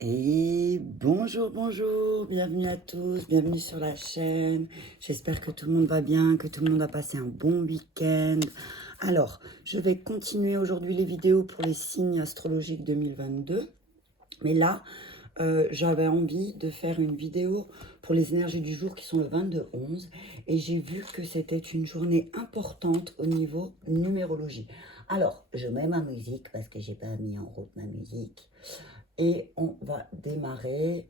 Et bonjour, bonjour, bienvenue à tous, bienvenue sur la chaîne. J'espère que tout le monde va bien, que tout le monde a passé un bon week-end. Alors, je vais continuer aujourd'hui les vidéos pour les signes astrologiques 2022. Mais là, j'avais envie de faire une vidéo pour les énergies du jour qui sont le 22-11. Et j'ai vu que c'était une journée importante au niveau numérologie. Alors, je mets ma musique parce que j'ai pas mis en route ma musique. Et on va démarrer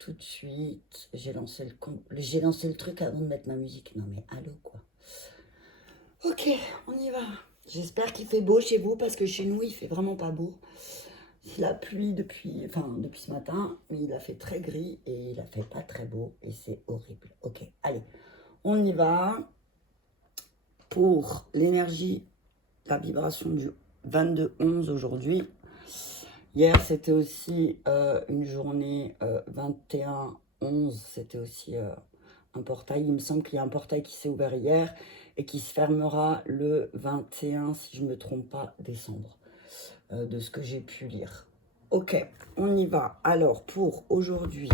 tout de suite. J'ai lancé le truc avant de mettre ma musique. Non mais allô quoi. Ok, on y va. J'espère qu'il fait beau chez vous parce que chez nous il fait vraiment pas beau. Il a plu depuis ce matin, mais il a fait très gris et il a fait pas très beau et c'est horrible. Ok, allez, on y va pour l'énergie, la vibration du 22-11 aujourd'hui. Hier, c'était aussi une journée 21-11, c'était aussi un portail. Il me semble qu'il y a un portail qui s'est ouvert hier et qui se fermera le 21, si je ne me trompe pas, décembre, de ce que j'ai pu lire. Ok, on y va. Alors, pour aujourd'hui,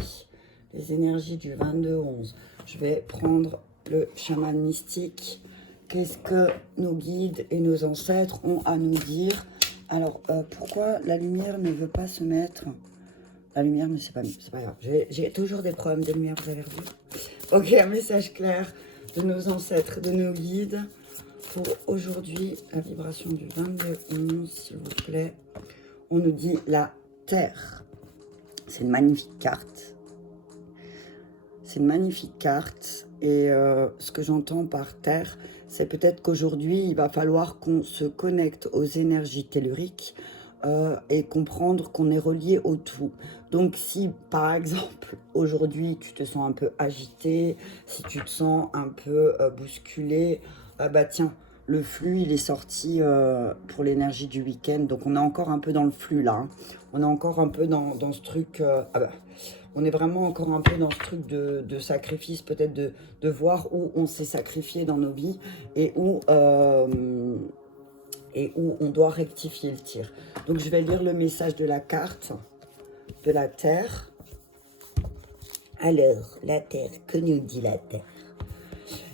les énergies du 22-11, je vais prendre le chaman mystique. Qu'est-ce que nos guides et nos ancêtres ont à nous dire? Alors, pourquoi la lumière ne veut pas se mettre? La lumière, mais c'est pas grave. J'ai toujours des problèmes de lumière, vous avez vu. Ok, un message clair de nos ancêtres, de nos guides. Pour aujourd'hui, la vibration du 22-11, s'il vous plaît. On nous dit la Terre. C'est une magnifique carte. C'est une magnifique carte. Et ce que j'entends par Terre, c'est peut-être qu'aujourd'hui, il va falloir qu'on se connecte aux énergies telluriques et comprendre qu'on est relié au tout. Donc si, par exemple, aujourd'hui, tu te sens un peu agité, si tu te sens un peu bousculé, bah tiens, le flux, il est sorti pour l'énergie du week-end. Donc on est encore un peu dans le flux, là. Hein. On est encore un peu dans ce truc... on est vraiment encore un peu dans ce truc de sacrifice, peut-être de voir où on s'est sacrifié dans nos vies et où on doit rectifier le tir. Donc je vais lire le message de la carte de la Terre. Alors, la Terre, que nous dit la Terre?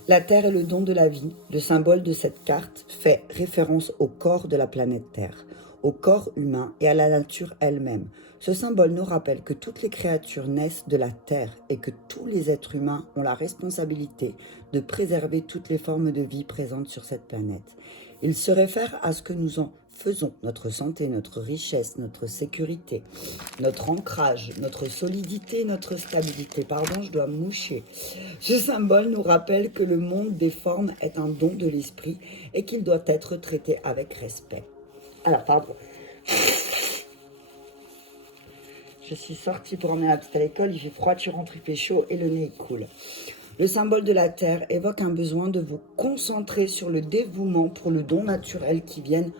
La Terre est le don de la vie. Le symbole de cette carte fait référence au corps de la planète Terre, au corps humain et à la nature elle-même. Ce symbole nous rappelle que toutes les créatures naissent de la Terre et que tous les êtres humains ont la responsabilité de préserver toutes les formes de vie présentes sur cette planète. Il se réfère à ce que nous en faisons, notre santé, notre richesse, notre sécurité, notre ancrage, notre solidité, notre stabilité. Pardon, je dois me moucher. Ce symbole nous rappelle que le monde des formes est un don de l'esprit et qu'il doit être traité avec respect. Alors, pardon. Je suis sortie pour emmener la petite à l'école, il fait froid, tu rentres, il fait chaud et le nez coule. Le symbole de la Terre évoque un besoin de vous concentrer sur le dévouement pour le don naturel qui viennent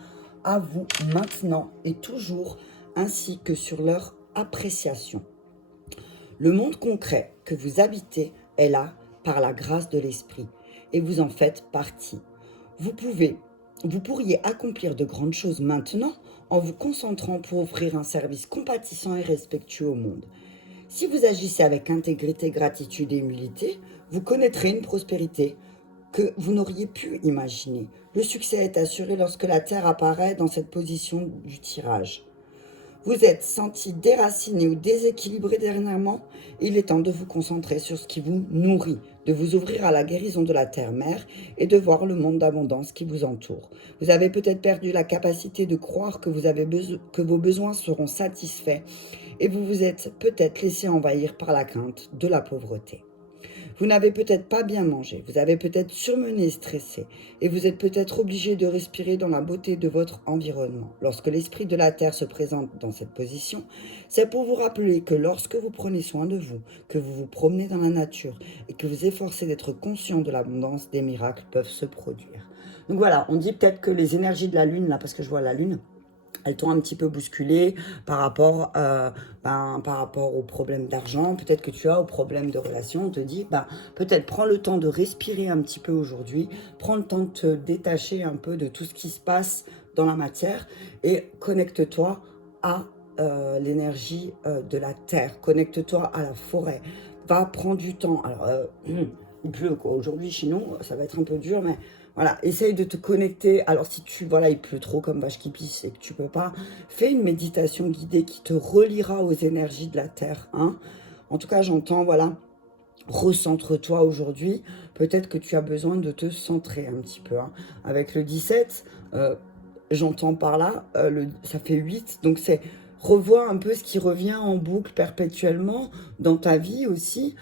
à vous maintenant et toujours, ainsi que sur leur appréciation. Le monde concret que vous habitez est là par la grâce de l'esprit et vous en faites partie. Vous pourriez accomplir de grandes choses maintenant en vous concentrant pour offrir un service compatissant et respectueux au monde. Si vous agissez avec intégrité, gratitude et humilité, vous connaîtrez une prospérité que vous n'auriez pu imaginer. Le succès est assuré lorsque la Terre apparaît dans cette position du tirage. Vous êtes senti déraciné ou déséquilibré dernièrement, il est temps de vous concentrer sur ce qui vous nourrit, de vous ouvrir à la guérison de la terre-mère et de voir le monde d'abondance qui vous entoure. Vous avez peut-être perdu la capacité de croire que, que vos besoins seront satisfaits et vous vous êtes peut-être laissé envahir par la crainte de la pauvreté. Vous n'avez peut-être pas bien mangé, vous avez peut-être surmené, stressé, et vous êtes peut-être obligé de respirer dans la beauté de votre environnement. Lorsque l'esprit de la Terre se présente dans cette position, c'est pour vous rappeler que lorsque vous prenez soin de vous, que vous vous promenez dans la nature et que vous efforcez d'être conscient de l'abondance, des miracles peuvent se produire. Donc voilà, on dit peut-être que les énergies de la Lune, là, parce que je vois la Lune, elles t'ont un petit peu bousculé par rapport aux problèmes d'argent, peut-être que tu as aux problèmes de relation. On te dit, peut-être prends le temps de respirer un petit peu aujourd'hui, prends le temps de te détacher un peu de tout ce qui se passe dans la matière et connecte-toi à l'énergie de la terre. Connecte-toi à la forêt. Va prendre du temps. Alors, il pleut quoi. Aujourd'hui, chez nous, ça va être un peu dur, mais voilà, essaye de te connecter. Alors, si voilà, il pleut trop comme vache qui pisse et que tu peux pas, fais une méditation guidée qui te reliera aux énergies de la terre. Hein. En tout cas, j'entends, voilà, recentre-toi aujourd'hui. Peut-être que tu as besoin de te centrer un petit peu. Hein. Avec le 17, j'entends par là, ça fait 8, donc c'est revois un peu ce qui revient en boucle perpétuellement dans ta vie aussi,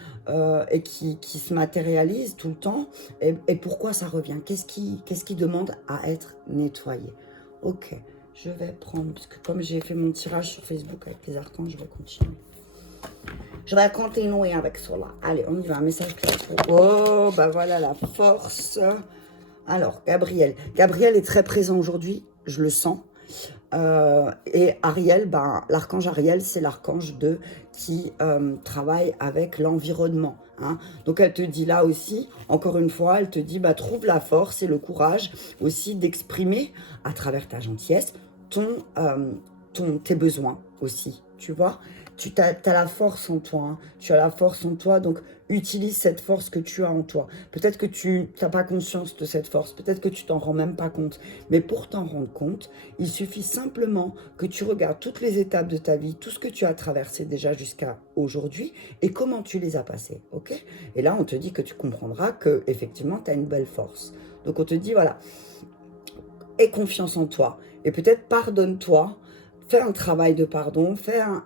et qui se matérialise tout le temps, et pourquoi ça revient, qu'est-ce qui demande à être nettoyé. Ok, je vais prendre, parce que comme j'ai fait mon tirage sur Facebook avec les archanges, je vais continuer. Je vais continuer avec cela. Allez, on y va, un message clair. Oh, bah voilà la force. Alors, Gabriel. Gabriel est très présent aujourd'hui, je le sens. Et Ariel, ben, l'archange Ariel, c'est l'archange qui travaille avec l'environnement. Hein. Donc, elle te dit là aussi, encore une fois, elle te dit, bah, trouve la force et le courage aussi d'exprimer à travers ta gentillesse tes besoins aussi, tu vois. Tu as la force en toi, hein. Tu as la force en toi, donc utilise cette force que tu as en toi. Peut-être que tu n'as pas conscience de cette force, peut-être que tu t'en rends même pas compte, mais pour t'en rendre compte, il suffit simplement que tu regardes toutes les étapes de ta vie, tout ce que tu as traversé déjà jusqu'à aujourd'hui et comment tu les as passées, ok? Et là, on te dit que tu comprendras que effectivement, tu as une belle force. Donc, on te dit, voilà, aie confiance en toi et peut-être pardonne-toi. Fais un travail de pardon, fais-toi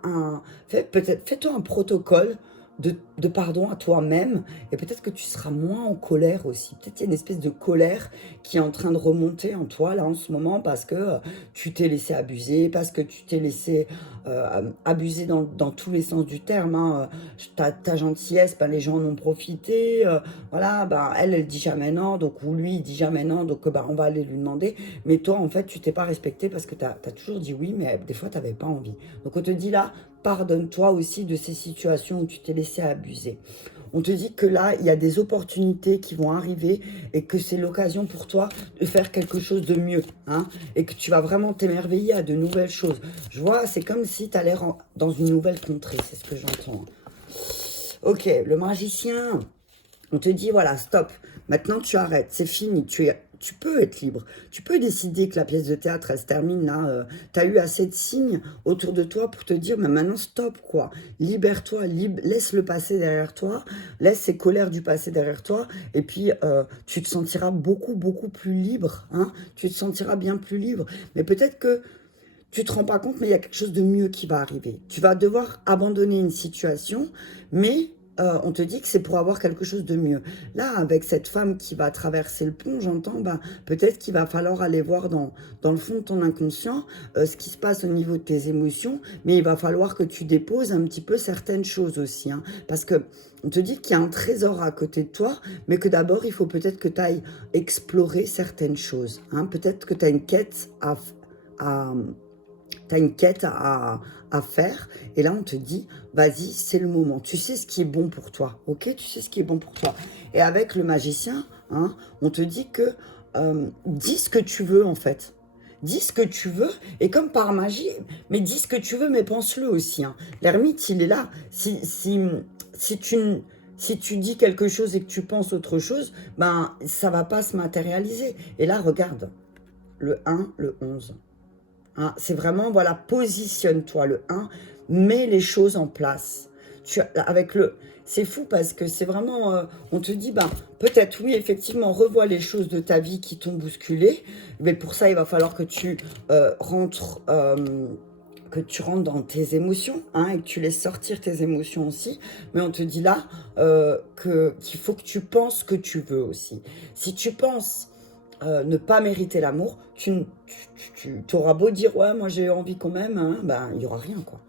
un protocole de pardon à toi-même, et peut-être que tu seras moins en colère aussi. Peut-être qu'il y a une espèce de colère qui est en train de remonter en toi là en ce moment parce que tu t'es laissé abuser, parce que tu t'es laissé abuser dans tous les sens du terme. Hein. Ta gentillesse, ben, les gens en ont profité. Voilà, ben, elle dit jamais non, donc, ou lui il dit jamais non, donc ben, on va aller lui demander. Mais toi, en fait, tu t'es pas respecté parce que tu as toujours dit oui, mais des fois, tu n'avais pas envie. Donc, on te dit là, pardonne-toi aussi de ces situations où tu t'es laissé abuser. On te dit que là, il y a des opportunités qui vont arriver et que c'est l'occasion pour toi de faire quelque chose de mieux. Hein, et que tu vas vraiment t'émerveiller à de nouvelles choses. Je vois, c'est comme si tu allais dans une nouvelle contrée, c'est ce que j'entends. Ok, le magicien, on te dit, voilà, stop. Maintenant, tu arrêtes, c'est fini, tu peux être libre. Tu peux décider que la pièce de théâtre, elle se termine là. Tu as eu assez de signes autour de toi pour te dire, mais maintenant, stop, quoi. Libère-toi, laisse le passé derrière toi. Laisse ces colères du passé derrière toi. Et puis, tu te sentiras beaucoup, beaucoup plus libre. Hein. Tu te sentiras bien plus libre. Mais peut-être que tu ne te rends pas compte, mais il y a quelque chose de mieux qui va arriver. Tu vas devoir abandonner une situation, mais on te dit que c'est pour avoir quelque chose de mieux. Là, avec cette femme qui va traverser le pont, j'entends, bah, peut-être qu'il va falloir aller voir dans le fond de ton inconscient ce qui se passe au niveau de tes émotions, mais il va falloir que tu déposes un petit peu certaines choses aussi. Hein, parce que on te dit qu'il y a un trésor à côté de toi, mais que d'abord, il faut peut-être que tu ailles explorer certaines choses. Hein, peut-être que tu as une quête tu as une quête à faire, et là on te dit, vas-y, c'est le moment, tu sais ce qui est bon pour toi, ok, tu sais ce qui est bon pour toi. Et avec le magicien, hein, on te dit que dis ce que tu veux en fait, dis ce que tu veux, et comme par magie, mais dis ce que tu veux, mais pense-le aussi. Hein. L'ermite, il est là, si tu dis quelque chose et que tu penses autre chose, ben ça va pas se matérialiser. Et là, regarde, le 1, le 11. Hein, c'est vraiment, voilà, positionne-toi, le 1, mets les choses en place. C'est fou parce que c'est vraiment, on te dit, ben, peut-être, oui, effectivement, revois les choses de ta vie qui t'ont bousculé, mais pour ça, il va falloir que tu rentres dans tes émotions, hein, et que tu laisses sortir tes émotions aussi. Mais on te dit là qu'il faut que tu penses ce que tu veux aussi. Si tu penses ne pas mériter l'amour, tu auras beau dire, ouais, moi j'ai envie quand même, hein, ben, il n'y aura rien, quoi.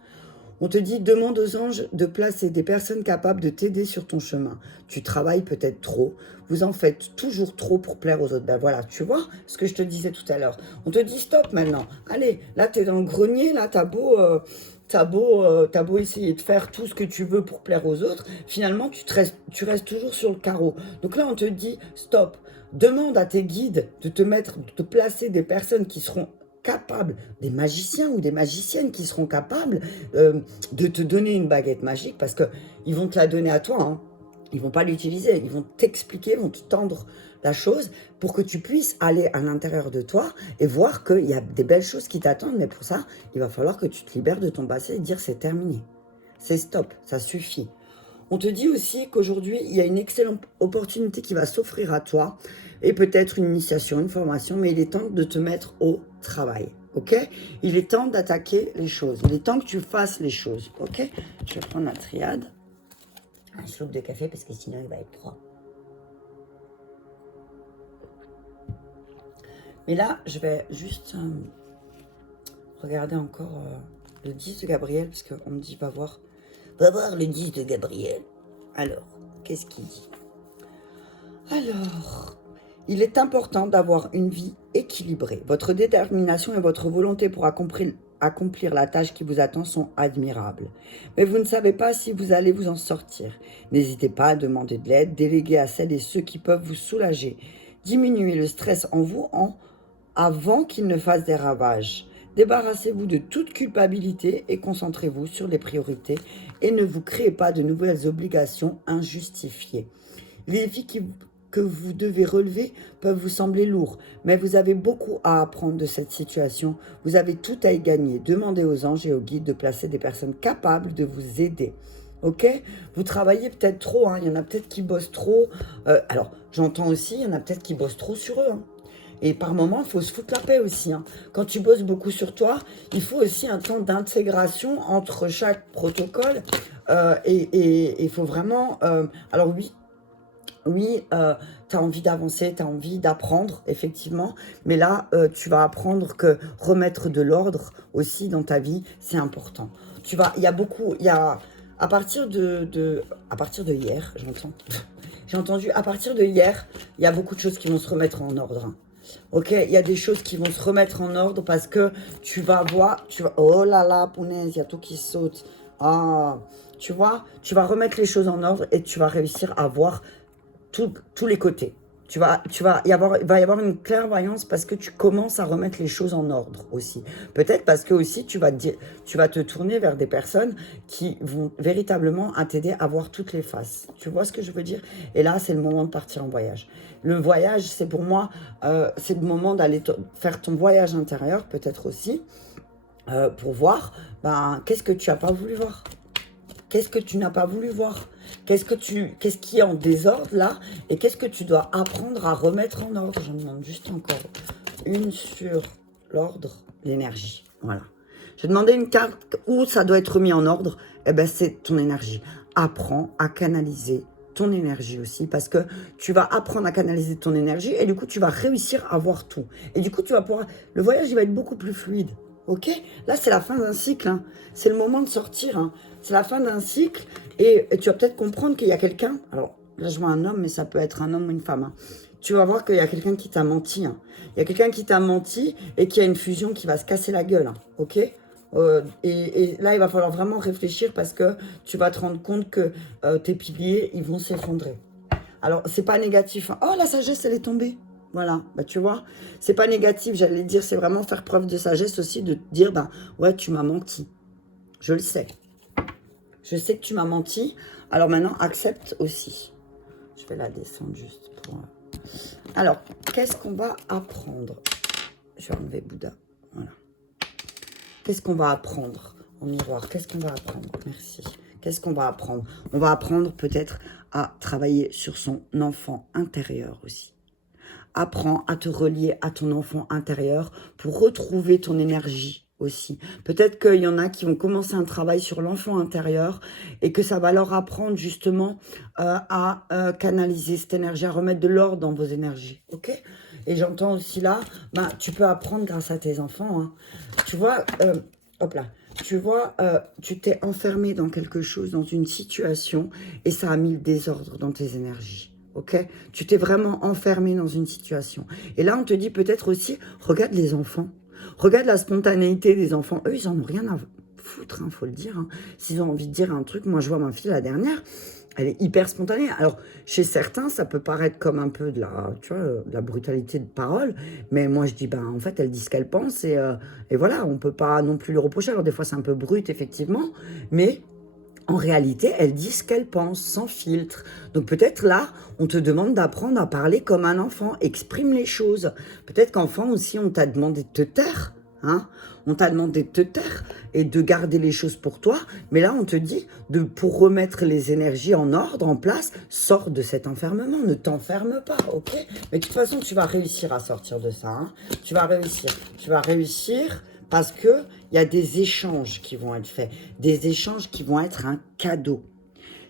On te dit, demande aux anges de placer des personnes capables de t'aider sur ton chemin. Tu travailles peut-être trop, vous en faites toujours trop pour plaire aux autres. Ben voilà, tu vois ce que je te disais tout à l'heure. On te dit, stop maintenant. Allez, là, tu es dans le grenier, là, t'as beau essayer de faire tout ce que tu veux pour plaire aux autres, finalement, tu restes toujours sur le carreau. Donc là, on te dit, stop. Demande à tes guides de te placer des personnes qui seront capables, des magiciens ou des magiciennes qui seront capables de te donner une baguette magique parce qu'ils vont te la donner à toi, hein. Ils vont pas l'utiliser, ils vont t'expliquer, vont te tendre la chose pour que tu puisses aller à l'intérieur de toi et voir qu'il y a des belles choses qui t'attendent. Mais pour ça, il va falloir que tu te libères de ton passé et dire c'est terminé. C'est stop, ça suffit. On te dit aussi qu'aujourd'hui, il y a une excellente opportunité qui va s'offrir à toi et peut-être une initiation, une formation, mais il est temps de te mettre au travail, ok? Il est temps d'attaquer les choses, il est temps que tu fasses les choses, ok? Je vais prendre la triade. Un sloop de café parce que sinon il va être froid. Mais là, je vais juste regarder encore le 10 de Gabriel parce qu'on me dit va voir le 10 de Gabriel. Alors, qu'est-ce qu'il dit? Alors, il est important d'avoir une vie équilibrée. Votre détermination et votre volonté pour accomplir la tâche qui vous attend sont admirables. Mais vous ne savez pas si vous allez vous en sortir. N'hésitez pas à demander de l'aide, déléguer à celles et ceux qui peuvent vous soulager. Diminuez le stress en vous avant qu'il ne fasse des ravages. Débarrassez-vous de toute culpabilité et concentrez-vous sur les priorités et ne vous créez pas de nouvelles obligations injustifiées. Les défis que vous devez relever peuvent vous sembler lourds, mais vous avez beaucoup à apprendre de cette situation. Vous avez tout à y gagner. Demandez aux anges et aux guides de placer des personnes capables de vous aider. Ok? Vous travaillez peut-être trop, hein. Il y en a peut-être qui bossent trop. Alors, j'entends aussi, il y en a peut-être qui bossent trop sur eux, hein. Et par moment, il faut se foutre la paix aussi, hein. Quand tu bosses beaucoup sur toi, il faut aussi un temps d'intégration entre chaque protocole. Et il faut vraiment... alors oui, tu as envie d'avancer, tu as envie d'apprendre, effectivement. Mais là, tu vas apprendre que remettre de l'ordre aussi dans ta vie, c'est important. À partir de hier, j'entends. J'ai entendu, à partir de hier, il y a beaucoup de choses qui vont se remettre en ordre, hein. Ok, il y a des choses qui vont se remettre en ordre parce que tu vas voir, oh là là, punaise, il y a tout qui saute. Ah, tu vois, tu vas remettre les choses en ordre et tu vas réussir à voir tous les côtés. Il va y avoir une clairvoyance parce que tu commences à remettre les choses en ordre aussi. Peut-être parce que aussi tu vas te tourner vers des personnes qui vont véritablement t'aider à voir toutes les faces. Tu vois ce que je veux dire? Et là, c'est le moment de partir en voyage. Le voyage, c'est pour moi, c'est le moment d'aller faire ton voyage intérieur, peut-être aussi, pour voir qu'est-ce que tu n'as pas voulu voir. Qu'est-ce que tu n'as pas voulu voir? Qu'est-ce qui est en désordre là? Et qu'est-ce que tu dois apprendre à remettre en ordre? J'en demande juste encore une sur l'ordre, l'énergie. Voilà. Je demandais une carte où ça doit être mis en ordre. Eh bien, c'est ton énergie. Apprends à canaliser ton énergie aussi parce que tu vas apprendre à canaliser ton énergie et du coup, tu vas réussir à voir tout. Et du coup, tu vas pouvoir... Le voyage, il va être beaucoup plus fluide. Ok? Là, c'est la fin d'un cycle, hein. C'est le moment de sortir, hein. C'est la fin d'un cycle et tu vas peut-être comprendre qu'il y a quelqu'un. Alors, là, je vois un homme, mais ça peut être un homme ou une femme, hein. Tu vas voir qu'il y a quelqu'un qui t'a menti, hein. Il y a quelqu'un qui t'a menti et qui a une fusion qui va se casser la gueule, hein. Ok? Et là, il va falloir vraiment réfléchir parce que tu vas te rendre compte que tes piliers, ils vont s'effondrer. Alors, c'est pas négatif, hein. Oh, la sagesse, elle est tombée. Voilà, tu vois, c'est pas négatif, j'allais dire, c'est vraiment faire preuve de sagesse aussi, de te dire, ouais, tu m'as menti. Je le sais. Je sais que tu m'as menti, alors maintenant, accepte aussi. Je vais la descendre juste pour... Alors, qu'est-ce qu'on va apprendre? Je vais enlever Bouddha, voilà. Qu'est-ce qu'on va apprendre en miroir? Qu'est-ce qu'on va apprendre? Merci. Qu'est-ce qu'on va apprendre? On va apprendre peut-être à travailler sur son enfant intérieur aussi. Apprends à te relier à ton enfant intérieur pour retrouver ton énergie aussi. Peut-être qu'il y en a qui vont commencer un travail sur l'enfant intérieur et que ça va leur apprendre justement à canaliser cette énergie, à remettre de l'ordre dans vos énergies. Ok? Et j'entends aussi là, tu peux apprendre grâce à tes enfants, hein. Tu vois, hop là. Tu vois, tu t'es enfermé dans quelque chose, dans une situation, et ça a mis le désordre dans tes énergies. Ok? Tu t'es vraiment enfermé dans une situation. Et là, on te dit peut-être aussi, regarde les enfants. Regarde la spontanéité des enfants. Eux, ils en ont rien à foutre, hein, faut le dire, hein. S'ils ont envie de dire un truc, moi, je vois ma fille la dernière, Elle est hyper spontanée. Alors, chez certains, ça peut paraître comme un peu de la, tu vois, de la brutalité de parole. Mais moi, je dis, ben, en fait, elle dit ce qu'elle pense. Et voilà, on peut pas non plus lui reprocher. Alors, des fois, c'est un peu brut, effectivement. Mais en réalité, elle dit ce qu'elle pense, sans filtre. Donc peut-être là, on te demande d'apprendre à parler comme un enfant, exprime les choses. Peut-être qu'enfant aussi, on t'a demandé de te taire. Hein, on t'a demandé de te taire et de garder les choses pour toi. Mais là, on te dit, pour remettre les énergies en ordre, en place, sors de cet enfermement. Ne t'enferme pas, ok? Mais de toute façon, tu vas réussir à sortir de ça. Hein. Tu vas réussir. Tu vas réussir parce qu'il y a des échanges qui vont être faits. Des échanges qui vont être un cadeau.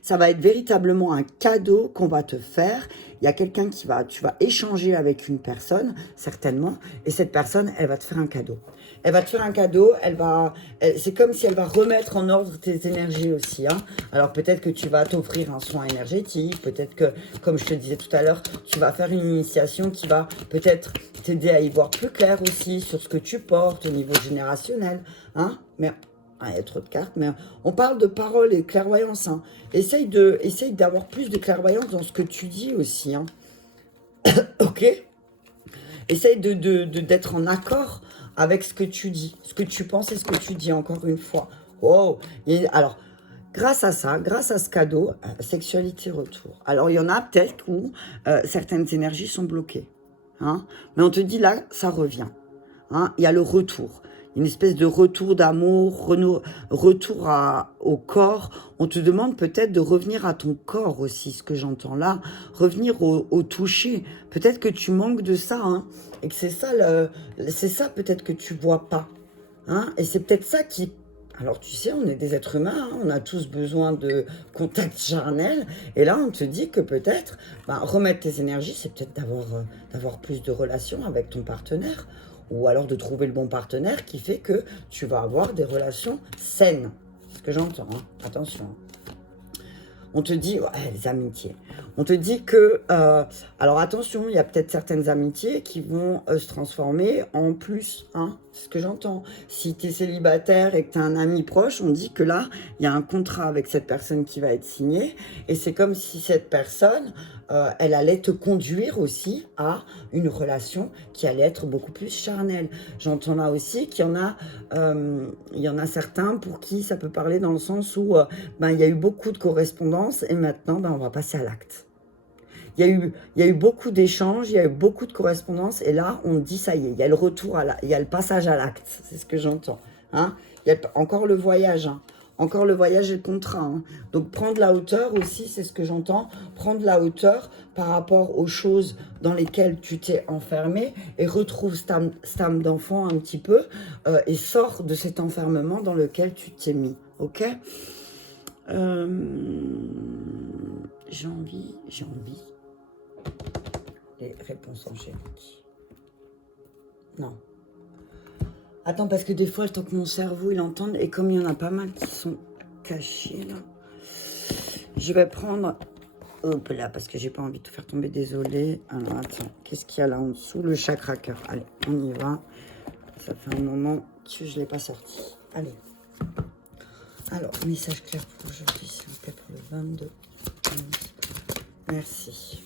Ça va être véritablement un cadeau qu'on va te faire. Il y a quelqu'un tu vas échanger avec une personne, certainement, et cette personne, elle va te faire un cadeau. Elle va te faire un cadeau, c'est comme si elle va remettre en ordre tes énergies aussi. Hein. Alors peut-être que tu vas t'offrir un soin énergétique, peut-être que, comme je te disais tout à l'heure, tu vas faire une initiation qui va peut-être t'aider à y voir plus clair aussi sur ce que tu portes au niveau générationnel. Hein. Mais il y a trop de cartes, mais on parle de parole et clairvoyance. Hein. Essaye d'avoir plus de clairvoyance dans ce que tu dis aussi. Hein. Ok. Essaye d'être en accord avec ce que tu dis, ce que tu penses et ce que tu dis, encore une fois. Wow. Et alors, grâce à ça, grâce à ce cadeau, sexualité retour. Alors, il y en a peut-être où certaines énergies sont bloquées. Hein. Mais on te dit là, ça revient. Hein. Il y a le retour. Une espèce de retour d'amour, retour au corps. On te demande peut-être de revenir à ton corps aussi, ce que j'entends là. Revenir au toucher. Peut-être que tu manques de ça, hein, et que c'est ça peut-être que tu vois pas. Hein, et c'est peut-être ça qui... Alors tu sais, on est des êtres humains, hein, on a tous besoin de contact charnel. Et là, on te dit que peut-être, remettre tes énergies, c'est peut-être d'avoir plus de relations avec ton partenaire. Ou alors de trouver le bon partenaire qui fait que tu vas avoir des relations saines. C'est ce que j'entends, hein. Attention. On te dit, ouais, les amitiés. On te dit que, alors attention, il y a peut-être certaines amitiés qui vont se transformer en plus, hein, c'est ce que j'entends. Si tu es célibataire et que tu as un ami proche, on dit que là, il y a un contrat avec cette personne qui va être signé, et c'est comme si cette personne, elle allait te conduire aussi à une relation qui allait être beaucoup plus charnelle. J'entends là aussi qu'il y en a certains pour qui ça peut parler dans le sens où il y a eu beaucoup de correspondance et maintenant on va passer à l'acte. Il y a eu beaucoup d'échanges, il y a eu beaucoup de correspondances et là on dit ça y est, il y a le retour, il y a le passage à l'acte, c'est ce que j'entends. Hein, il y a encore le voyage, hein. Encore le voyage et le contrat. Hein. Donc, prendre la hauteur aussi, c'est ce que j'entends. Prendre la hauteur par rapport aux choses dans lesquelles tu t'es enfermé et retrouve cette âme d'enfant un petit peu et sors de cet enfermement dans lequel tu t'es mis. Ok, j'ai envie. Les réponses angéliques. Non. Attends, parce que des fois, le temps que mon cerveau, il entende, et comme il y en a pas mal qui sont cachés, là, je vais prendre... Hop là, parce que j'ai pas envie de te faire tomber, désolé. Alors, attends, qu'est-ce qu'il y a là en dessous? Le chakra cœur. Allez, on y va. Ça fait un moment que je l'ai pas sorti. Allez. Alors, message clair pour aujourd'hui, s'il vous plaît, pour le 22. Merci.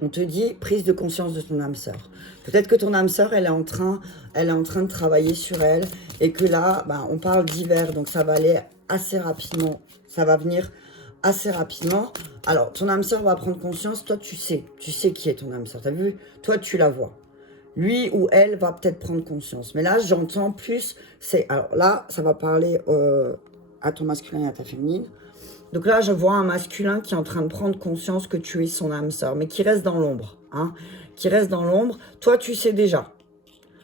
On te dit prise de conscience de ton âme sœur. Peut-être que ton âme sœur, elle est en train de travailler sur elle et que là, on parle d'hiver, donc ça va aller assez rapidement. Ça va venir assez rapidement. Alors, ton âme sœur va prendre conscience. Toi, tu sais qui est ton âme sœur. T'as vu? Toi, tu la vois. Lui ou elle va peut-être prendre conscience. Mais là, j'entends plus. Alors là, ça va parler à ton masculin et à ta féminine. Donc là, je vois un masculin qui est en train de prendre conscience que tu es son âme sœur, mais qui reste dans l'ombre. Hein, qui reste dans l'ombre. Toi, tu sais déjà.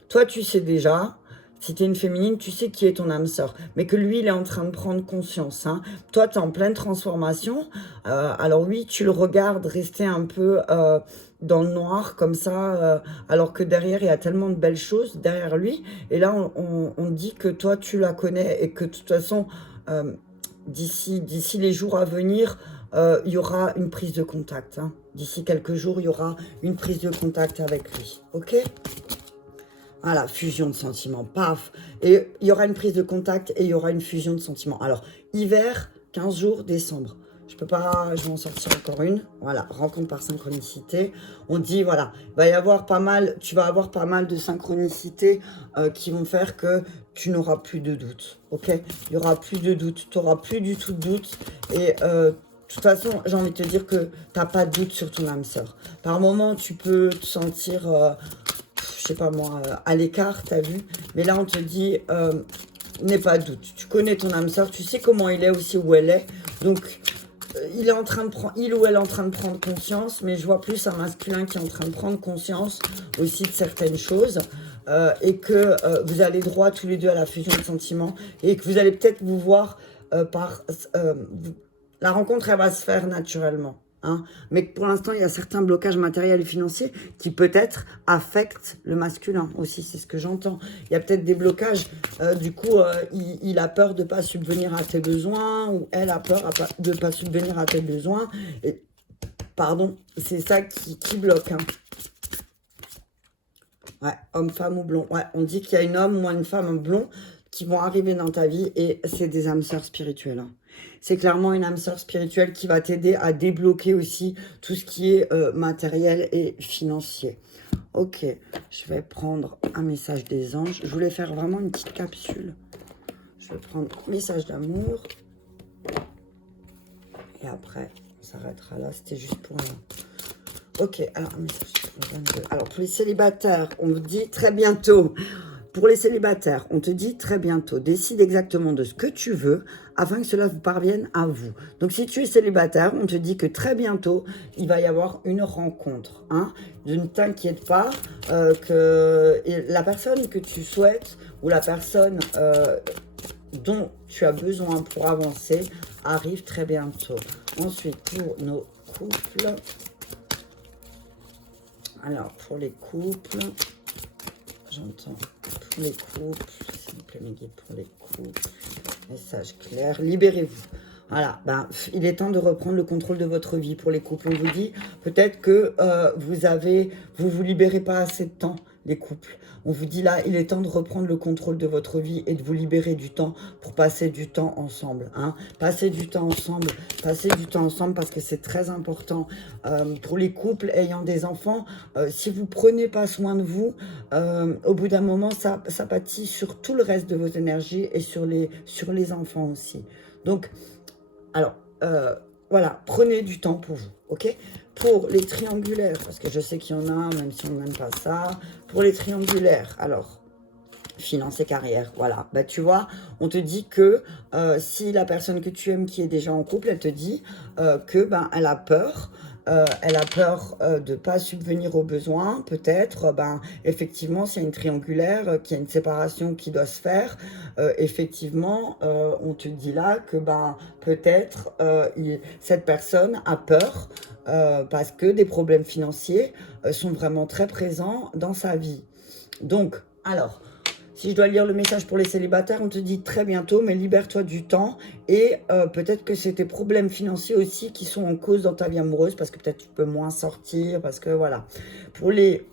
Si tu es une féminine, tu sais qui est ton âme sœur. Mais que lui, il est en train de prendre conscience. Hein. Toi, tu es en pleine transformation. Alors oui, tu le regardes rester un peu dans le noir, comme ça, alors que derrière, il y a tellement de belles choses derrière lui. Et là, on dit que toi, tu la connais et que de toute façon... D'ici les jours à venir, il y aura une prise de contact. Hein. D'ici quelques jours, il y aura une prise de contact avec lui. Ok? Voilà, fusion de sentiments, paf. Et il y aura une prise de contact et il y aura une fusion de sentiments. Alors, hiver, 15 jours, décembre. Je peux pas, je vais en sortir encore une. Voilà, rencontre par synchronicité. On dit, voilà, il va y avoir pas mal, tu vas avoir pas mal de synchronicités qui vont faire que tu n'auras plus de doute, ok? Il n'y aura plus de doute, tu n'auras plus du tout de doute. Et de toute façon, j'ai envie de te dire que tu n'as pas de doute sur ton âme sœur. Par moment, tu peux te sentir, je sais pas moi, à l'écart, tu as vu? Mais là, on te dit, n'aie pas de doute. Tu connais ton âme sœur, tu sais comment il est aussi, où elle est. Donc, il est en train de prendre, il ou elle est en train de prendre conscience, mais je vois plus un masculin qui est en train de prendre conscience aussi de certaines choses et que vous allez droit tous les deux à la fusion de sentiments et que vous allez peut-être vous voir la rencontre, elle va se faire naturellement. Hein, mais pour l'instant, il y a certains blocages matériels et financiers qui peut-être affectent le masculin aussi, c'est ce que j'entends. Il y a peut-être des blocages, du coup, il a peur de ne pas subvenir à tes besoins, ou elle a peur de ne pas subvenir à tes besoins. Et, pardon, c'est ça qui bloque. Hein. Ouais, homme, femme ou blond. Ouais, on dit qu'il y a une homme ou une femme blond qui vont arriver dans ta vie et c'est des âmes sœurs spirituelles. Hein. C'est clairement une âme sœur spirituelle qui va t'aider à débloquer aussi tout ce qui est matériel et financier. Ok, je vais prendre un message des anges. Je voulais faire vraiment une petite capsule. Je vais prendre message d'amour. Et après, on s'arrêtera là. C'était juste pour là. Ok, alors un message pour 22. Alors pour les célibataires, on vous dit très bientôt. Pour les célibataires, on te dit très bientôt, décide exactement de ce que tu veux afin que cela vous parvienne à vous. Donc, si tu es célibataire, on te dit que très bientôt, il va y avoir une rencontre. Hein. Ne t'inquiète pas que la personne que tu souhaites ou la personne dont tu as besoin pour avancer arrive très bientôt. Ensuite, pour nos couples, alors pour les couples, j'entends pour les couples, s'il vous plaît, mes guides, pour les couples, message clair, libérez-vous. Voilà, ben, il est temps de reprendre le contrôle de votre vie pour les couples. On vous dit peut-être que vous libérez pas assez de temps, les couples. On vous dit là, il est temps de reprendre le contrôle de votre vie et de vous libérer du temps pour passer du temps ensemble. Hein. Passer du temps ensemble parce que c'est très important. Pour les couples ayant des enfants, si vous prenez pas soin de vous, au bout d'un moment, ça pâtit sur tout le reste de vos énergies et sur les enfants aussi. Donc, alors, voilà, prenez du temps pour vous, ok? Pour les triangulaires, parce que je sais qu'il y en a, même si on n'aime pas ça. Pour les triangulaires, alors, finance et carrière, voilà. Bah, tu vois, on te dit que si la personne que tu aimes qui est déjà en couple, elle te dit que ben, elle a peur. De ne pas subvenir aux besoins, peut-être, ben, effectivement, s'il y a une triangulaire, qu'il y a une séparation qui doit se faire, effectivement, on te dit là que ben, peut-être cette personne a peur parce que des problèmes financiers sont vraiment très présents dans sa vie. Donc, alors, si je dois lire le message pour les célibataires, on te dit très bientôt, mais libère-toi du temps. Et peut-être que c'est tes problèmes financiers aussi qui sont en cause dans ta vie amoureuse, parce que peut-être tu peux moins sortir, parce que voilà. Pour les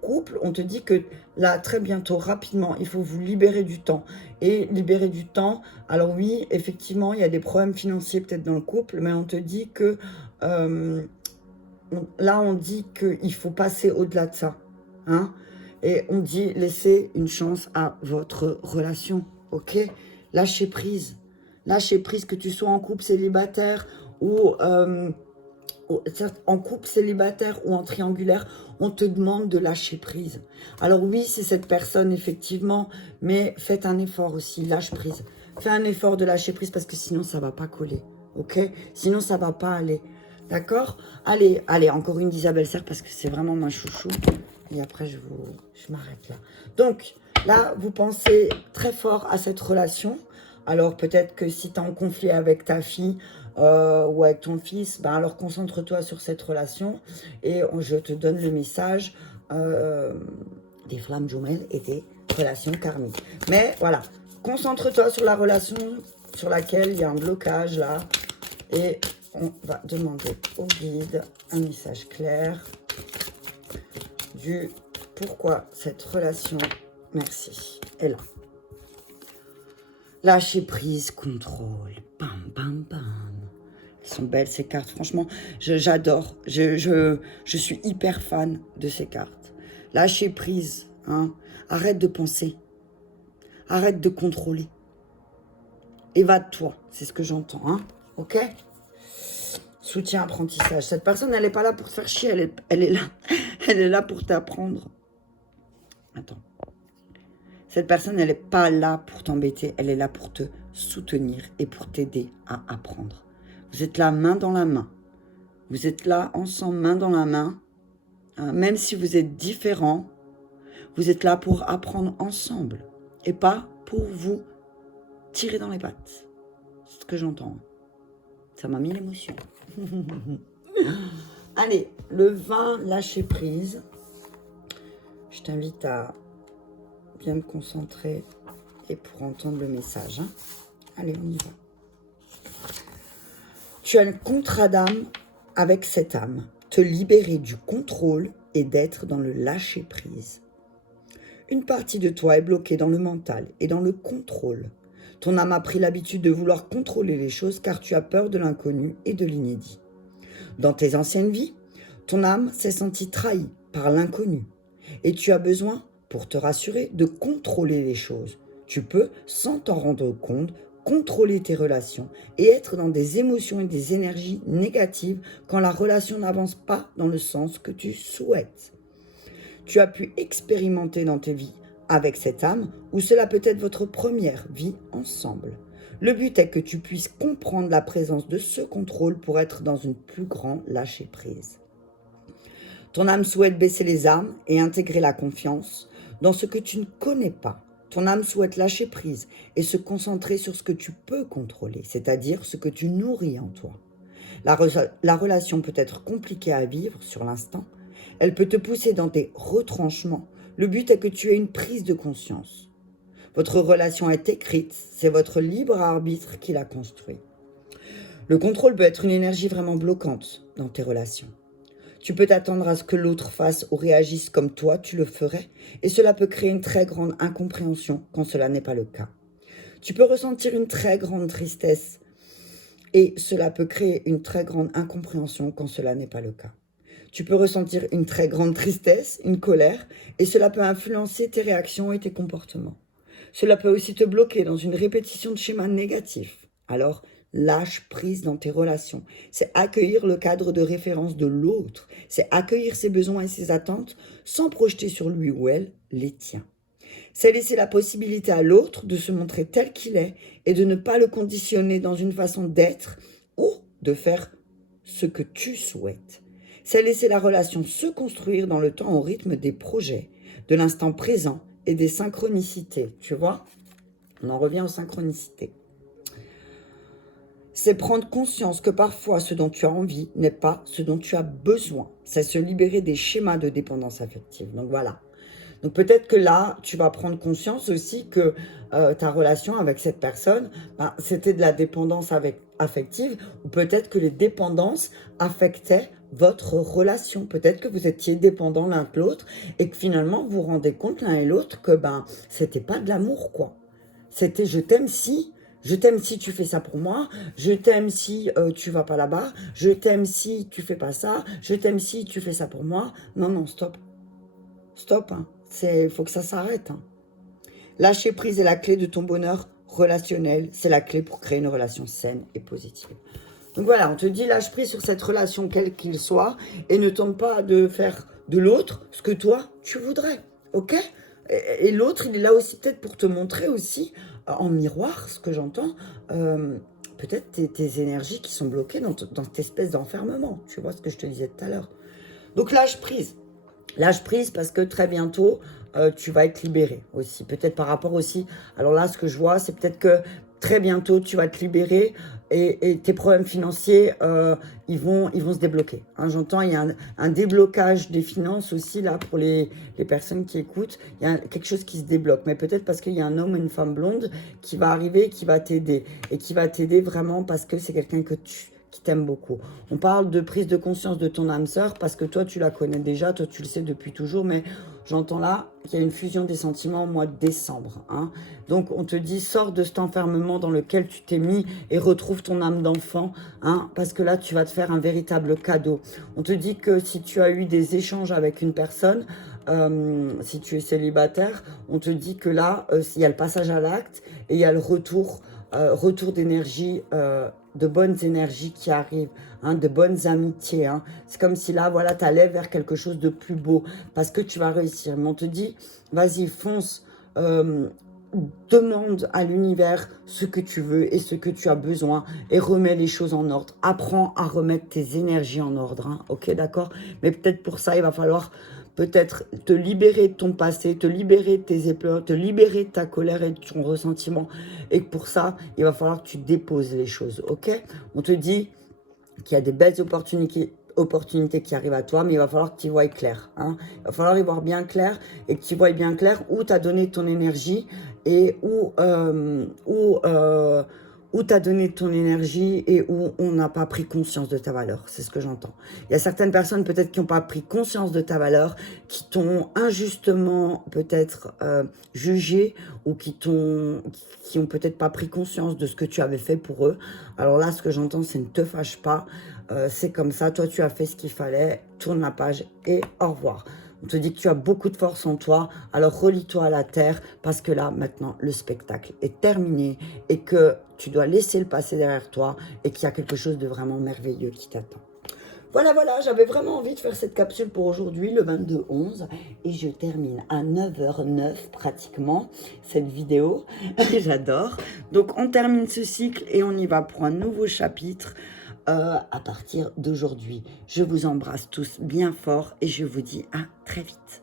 couples, on te dit que là, très bientôt, rapidement, il faut vous libérer du temps. Et libérer du temps, alors oui, effectivement, il y a des problèmes financiers peut-être dans le couple, mais on te dit que... là, on dit qu'il faut passer au-delà de ça. Hein. Et on dit, laissez une chance à votre relation, ok? Lâchez prise. Lâchez prise, que tu sois en couple célibataire ou en couple célibataire ou en triangulaire, on te demande de lâcher prise. Alors oui, c'est cette personne, effectivement, mais faites un effort aussi, lâche prise. Fais un effort de lâcher prise parce que sinon, ça ne va pas coller, ok? Sinon, ça ne va pas aller, d'accord? Allez, encore une d'Isabelle Serre parce que c'est vraiment ma chouchou. Et après, je m'arrête là. Donc, là, vous pensez très fort à cette relation. Alors, peut-être que si tu es en conflit avec ta fille ou avec ton fils, ben alors concentre-toi sur cette relation. Et je te donne le message des flammes jumelles et des relations karmiques. Mais voilà, concentre-toi sur la relation sur laquelle il y a un blocage là. Et on va demander au guide un message clair du pourquoi cette relation, merci, est là. Lâcher prise, contrôle, bam, bam, bam. sont belles ces cartes. Franchement, j'adore. Je suis hyper fan de ces cartes. Lâcher prise. Hein. Arrête de penser. Arrête de contrôler. Évade-toi. C'est ce que j'entends. Hein. Ok? Soutien, apprentissage. Cette personne, elle n'est pas là pour te faire chier. Elle est là. Elle est là pour t'apprendre. Attends. Cette personne, elle n'est pas là pour t'embêter. Elle est là pour te soutenir et pour t'aider à apprendre. Vous êtes là main dans la main. Vous êtes là ensemble, main dans la main. Même si vous êtes différents, vous êtes là pour apprendre ensemble. Et pas pour vous tirer dans les pattes. C'est ce que j'entends. Ça m'a mis l'émotion. Allez, le 20, lâcher prise. Je t'invite à bien me concentrer et pour entendre le message. Hein. Allez, on y va. Tu as un contrat d'âme avec cette âme. Te libérer du contrôle et d'être dans le lâcher prise. Une partie de toi est bloquée dans le mental et dans le contrôle. Ton âme a pris l'habitude de vouloir contrôler les choses car tu as peur de l'inconnu et de l'inédit. Dans tes anciennes vies, ton âme s'est sentie trahie par l'inconnu et tu as besoin, pour te rassurer, de contrôler les choses. Tu peux, sans t'en rendre compte, contrôler tes relations et être dans des émotions et des énergies négatives quand la relation n'avance pas dans le sens que tu souhaites. Tu as pu expérimenter dans tes vies avec cette âme ou cela peut être votre première vie ensemble. Le but est que tu puisses comprendre la présence de ce contrôle pour être dans une plus grande lâcher-prise. Ton âme souhaite baisser les armes et intégrer la confiance dans ce que tu ne connais pas. Ton âme souhaite lâcher prise et se concentrer sur ce que tu peux contrôler, c'est-à-dire ce que tu nourris en toi. La relation peut être compliquée à vivre sur l'instant. Elle peut te pousser dans des retranchements. Le but est que tu aies une prise de conscience. Votre relation est écrite, c'est votre libre arbitre qui la construit. Le contrôle peut être une énergie vraiment bloquante dans tes relations. Tu peux t'attendre à ce que l'autre fasse ou réagisse comme toi tu le ferais, et cela peut créer une très grande incompréhension quand cela n'est pas le cas. Tu peux ressentir une très grande tristesse, et cela peut créer une très grande incompréhension quand cela n'est pas le cas. Tu peux ressentir une très grande tristesse, une colère, et cela peut influencer tes réactions et tes comportements. Cela peut aussi te bloquer dans une répétition de schémas négatifs. Alors, lâche prise dans tes relations. C'est accueillir le cadre de référence de l'autre. C'est accueillir ses besoins et ses attentes sans projeter sur lui ou elle les tiens. C'est laisser la possibilité à l'autre de se montrer tel qu'il est et de ne pas le conditionner dans une façon d'être ou de faire ce que tu souhaites. C'est laisser la relation se construire dans le temps au rythme des projets, de l'instant présent et des synchronicités. Tu vois, on en revient aux synchronicités. C'est prendre conscience que parfois ce dont tu as envie n'est pas ce dont tu as besoin. C'est se libérer des schémas de dépendance affective. Donc voilà. Donc peut-être que là, tu vas prendre conscience aussi que ta relation avec cette personne, c'était de la dépendance affective, ou peut-être que les dépendances affectaient votre relation. Peut-être que vous étiez dépendants l'un de l'autre et que finalement vous vous rendez compte l'un et l'autre que c'était pas de l'amour quoi. C'était je t'aime si tu fais ça pour moi, je t'aime si tu vas pas là-bas, je t'aime si tu fais pas ça, je t'aime si tu fais ça pour moi. Non, stop. Stop, hein. Faut que ça s'arrête. Hein. Lâcher prise est la clé de ton bonheur relationnel. C'est la clé pour créer une relation saine et positive. Donc voilà, on te dit lâche prise sur cette relation, quel qu'il soit, et ne tente pas de faire de l'autre ce que toi, tu voudrais. Ok ? Et l'autre, il est là aussi peut-être pour te montrer aussi, en miroir, ce que j'entends, peut-être tes énergies qui sont bloquées dans cette espèce d'enfermement. Tu vois ce que je te disais tout à l'heure. Donc lâche prise. Lâche prise parce que très bientôt, tu vas être libéré aussi. Peut-être par rapport aussi, alors là, ce que je vois, c'est peut-être que très bientôt, tu vas te libérer et tes problèmes financiers, ils vont se débloquer. Hein, j'entends, il y a un déblocage des finances aussi, là, pour les personnes qui écoutent. Il y a quelque chose qui se débloque. Mais peut-être parce qu'il y a un homme ou une femme blonde qui va arriver, qui va t'aider. Et qui va t'aider vraiment parce que c'est quelqu'un qui t'aime beaucoup. On parle de prise de conscience de ton âme sœur parce que toi, tu la connais déjà, toi, tu le sais depuis toujours, mais j'entends là qu'il y a une fusion des sentiments au mois de décembre. Hein. Donc, on te dit, sors de cet enfermement dans lequel tu t'es mis et retrouve ton âme d'enfant, hein, parce que là, tu vas te faire un véritable cadeau. On te dit que si tu as eu des échanges avec une personne, si tu es célibataire, on te dit que là, il y a le passage à l'acte et il y a le retour d'énergie, de bonnes énergies qui arrivent, hein, de bonnes amitiés. Hein. C'est comme si là, voilà, tu allais vers quelque chose de plus beau parce que tu vas réussir. Mais on te dit, vas-y, fonce, demande à l'univers ce que tu veux et ce que tu as besoin et remets les choses en ordre. Apprends à remettre tes énergies en ordre, hein, ok, d'accord? Mais peut-être pour ça, il va falloir peut-être te libérer de ton passé, te libérer de tes épreuves, te libérer de ta colère et de ton ressentiment. Et pour ça, il va falloir que tu déposes les choses, ok? On te dit qu'il y a des belles opportunités qui arrivent à toi, mais il va falloir que tu y voies clair. Hein. Il va falloir y voir bien clair et que tu voies bien clair où tu as donné ton énergie et où tu as donné ton énergie et où on n'a pas pris conscience de ta valeur. C'est ce que j'entends. Il y a certaines personnes peut-être qui n'ont pas pris conscience de ta valeur, qui t'ont injustement peut-être jugé ou qui ont peut-être pas pris conscience de ce que tu avais fait pour eux. Alors là, ce que j'entends, c'est ne te fâche pas. C'est comme ça, toi tu as fait ce qu'il fallait, tourne la page et au revoir. On te dit que tu as beaucoup de force en toi, alors relie-toi à la terre parce que là, maintenant, le spectacle est terminé et que tu dois laisser le passé derrière toi et qu'il y a quelque chose de vraiment merveilleux qui t'attend. Voilà, voilà, j'avais vraiment envie de faire cette capsule pour aujourd'hui, le 22-11, et je termine à 9h09 pratiquement cette vidéo. J'adore. Donc, on termine ce cycle et on y va pour un nouveau chapitre à partir d'aujourd'hui. Je vous embrasse tous bien fort et je vous dis à très vite.